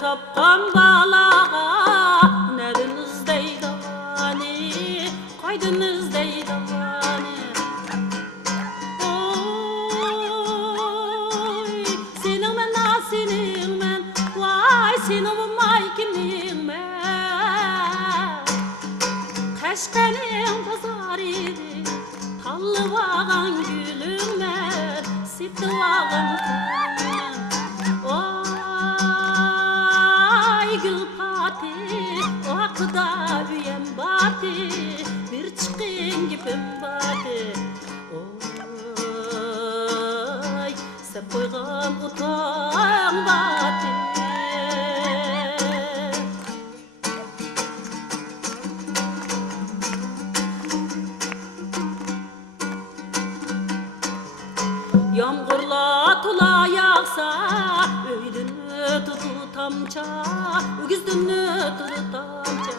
tapqan balağa nediniz deydi vani qaydınız deydi vani oy senin men senin men vay senin bu maykining men Qaşqaning pazaridi tallıvağan gülüm men situvağan Oqda üyem batı bir çıkın gibim batı Oy sep koyğan utan batı Yağmurla tula yağsa öydünü tutu tamça Ügizdünü tutu tamça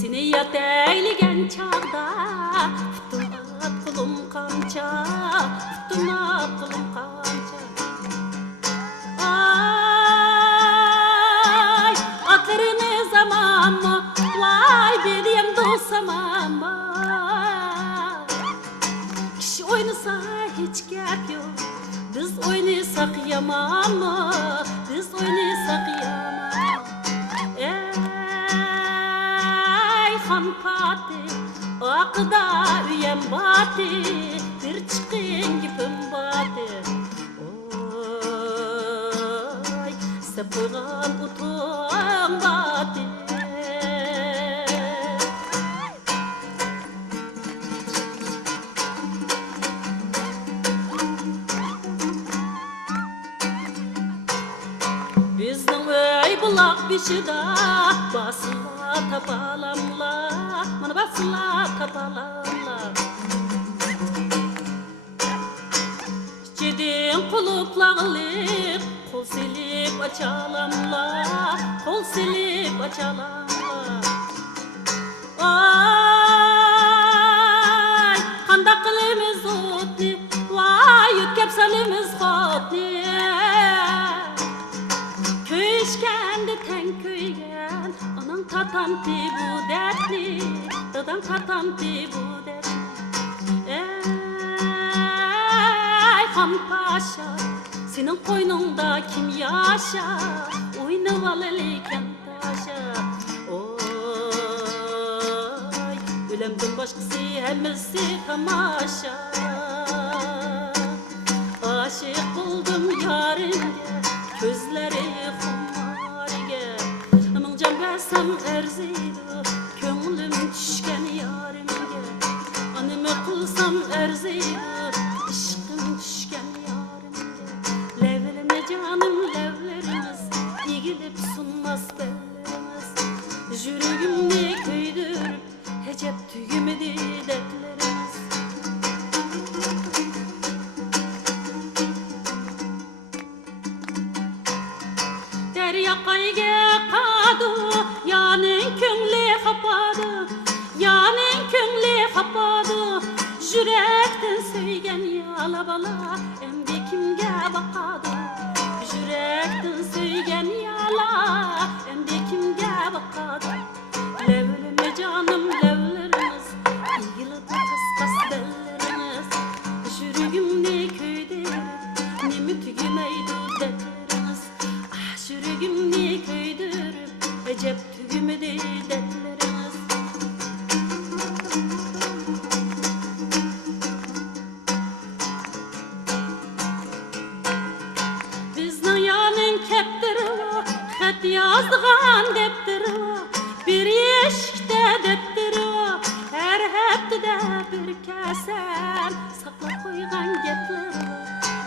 Seni yatayligen çağda Tutunat kulum kamça Tutunat kulum kamça Ay atlarınız aman mı Vay bediyem dostamam mı Kişi oynasa hiç gap yok Biz oynasak yaman mı? Biz oynasak yaman Ey han pati Oqda üyem batı Bir çıkın gibim batı Oy sep koyğan utan batı Bizning öy bulaq bişida basıla tapalamla Mana basıla tapalamla Jedin quluplaqlıq Qol silip açalamla Qol silip açalamla Ay qandaq qilimiz o'tni Vay yutkab salimiz xotni Köyüşkendi ten köygen Anan tatanti bu dertli Dadan tatanti bu dertli Ey han paşa Senin koynunda kim yaşa Oynavalıliken taşa Oy Ölemden başkası hemisi tamaşa Aşık buldum yarimge Gözleri xumarige Aman can versem erziydi Köngülüm düşken yarimge Anime kılsam erziydi Işkım düşken yarimge Levleme canım levlerimiz Yigilip sunmaz bellerimiz Jürügümni köydürüp Hecep tügümedi dertlerimiz Yaqayga qadu Yaning köngli xapadı Yaning köngli xapadı Yürekten söygen yala bala Endi kimga baqadi Yürekten söygen yala Endi kimga baqadi Levleme canım levlerimiz Yigilip qasqas bellerimiz Jürügümni köydirip Nemi tügümeydi dertlerimiz Jürügümni köydürüp Ecep tügümedi dertlerimiz Bizning yaning keptiri Xat yazdıgan deptiri Bir eshikda deptiri Her heptida bir kasam Saqlab qo'ygan gaplar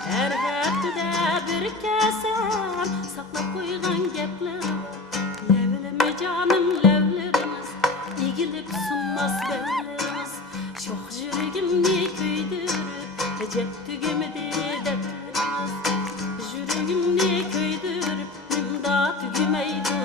Her heptida bir kasam Saqlab qo'ygan gaplar Levleme canım levlerimiz Yigilip sunmaz bellerimiz Shoh jürügümni köydürüp Ecep tügümedi dertlerimiz Jürügümni köydürüp Nimda tügümeydi